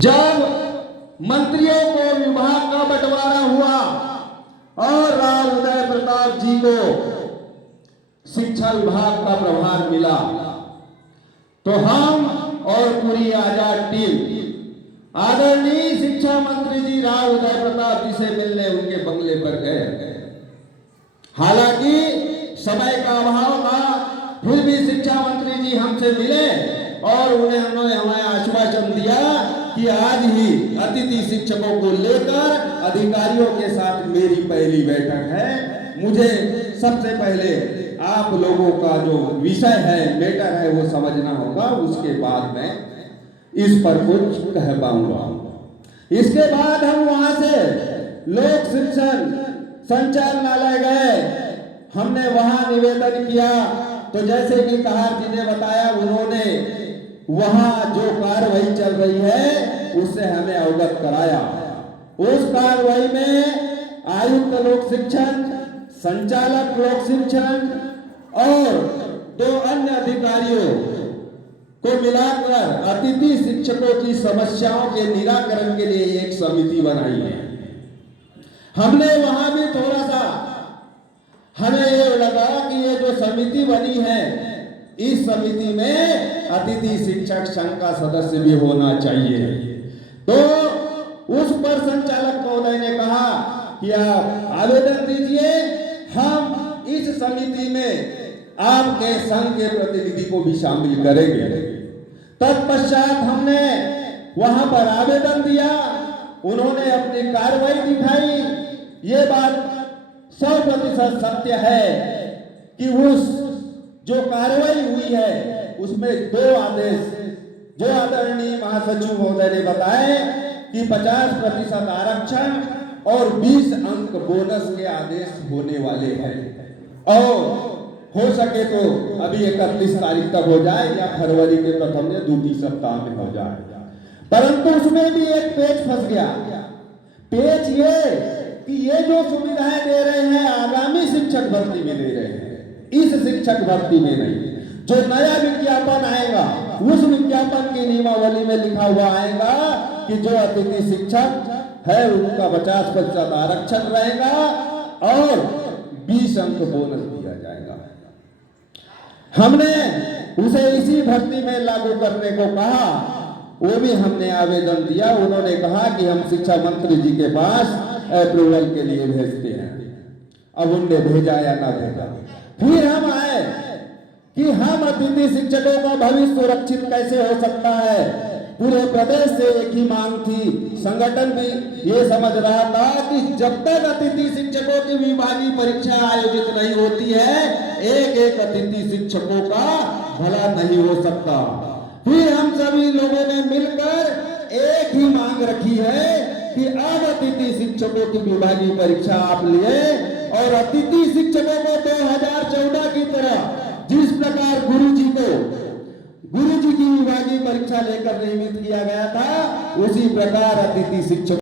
जब मंत्रियों को विभाग का बंटवारा हुआ और राव उदय प्रताप जी को शिक्षा विभाग का प्रभार मिला, तो हम और पूरी आजाद टीम आदरणीय शिक्षा मंत्री जी राव उदय प्रताप जी से मिलने उनके बंगले पर गए। हालांकि समय का अभाव था, फिर भी शिक्षा मंत्री जी हमसे मिले और उन्होंने हमें आश्वासन दिया कि आज ही अतिथि शिक्षकों को लेकर अधिकारियों के साथ मेरी पहली बैठक है। मुझे सबसे पहले आप लोगों का जो विषय है, मैटर है, वो समझना होगा, उसके बाद मैं इस पर कुछ कह पाऊंगा। इसके बाद हम वहां से लोक शिक्षण संचालनालय गए। हमने वहां निवेदन किया, तो जैसे कि कहार जी ने बताया, उन्होंने वहां जो कार्रवाई चल रही है उससे हमें अवगत कराया। उस कार्रवाई में आयुक्त लोक शिक्षण, संचालक लोक शिक्षण और 2 अन्य अधिकारियों को मिलाकर अतिथि शिक्षकों की समस्याओं के निराकरण के लिए एक समिति बनाई है। हमने वहां भी थोड़ा सा हमें ये लगा कि ये जो समिति बनी है, इस समिति में अतिथि शिक्षक संघ का सदस्य भी होना चाहिए। तो उस पर संचालक महोदय ने कहा कि आप आवेदन दीजिए, हम इस समिति में आपके संघ के प्रतिनिधि को भी शामिल करेंगे। तत्पश्चात हमने वहां पर आवेदन दिया, उन्होंने अपनी कार्रवाई दिखाई। ये बात 100% सत्य है कि उस जो कार्रवाई हुई है उसमें 2 आदेश जो आदरणीय महासचिव महोदय ने बताए कि 50% आरक्षण और 20 अंक बोनस के आदेश होने वाले हैं, और हो सके तो अभी 31 तारीख तक हो जाए या फरवरी के प्रथम या दूसरी सप्ताह में हो जाए। परंतु उसमें भी एक पेच फंस गया। पेच ये कि ये जो सुविधाएं दे रहे हैं आगामी शिक्षक भर्ती में दे रहे हैं, इस शिक्षक भर्ती में नहीं। जो नया विज्ञापन आएगा उस विज्ञापन की नियमावली में लिखा हुआ आएगा कि जो अतिथि शिक्षक है उनका 50% आरक्षण रहेगा और 20 अंक बोनस दिया जाएगा। हमने उसे इसी भर्ती में लागू करने को कहा, वो भी हमने आवेदन दिया। उन्होंने कहा कि हम शिक्षा मंत्री जी के पास अप्रूवल के लिए भेजते हैं। अब उनने भेजा या ना भेजा, फिर हम आए कि हम अतिथि शिक्षकों का भविष्य सुरक्षित कैसे हो सकता है। पूरे प्रदेश से एक ही मांग थी, संगठन भी ये समझ रहा था कि जब तक अतिथि शिक्षकों की विभागीय परीक्षा आयोजित नहीं होती है, एक अतिथि शिक्षकों का भला नहीं हो सकता। फिर हम सभी लोगों ने मिलकर एक ही मांग रखी है कि अब अतिथि शिक्षकों की विभागीय परीक्षा आप लिए, और अतिथि शिक्षकों को 2014 की तरह जिस प्रकार गुरुजी की विभागीय परीक्षा लेकर नियमित किया गया था, उसी प्रकार अतिथि शिक्षक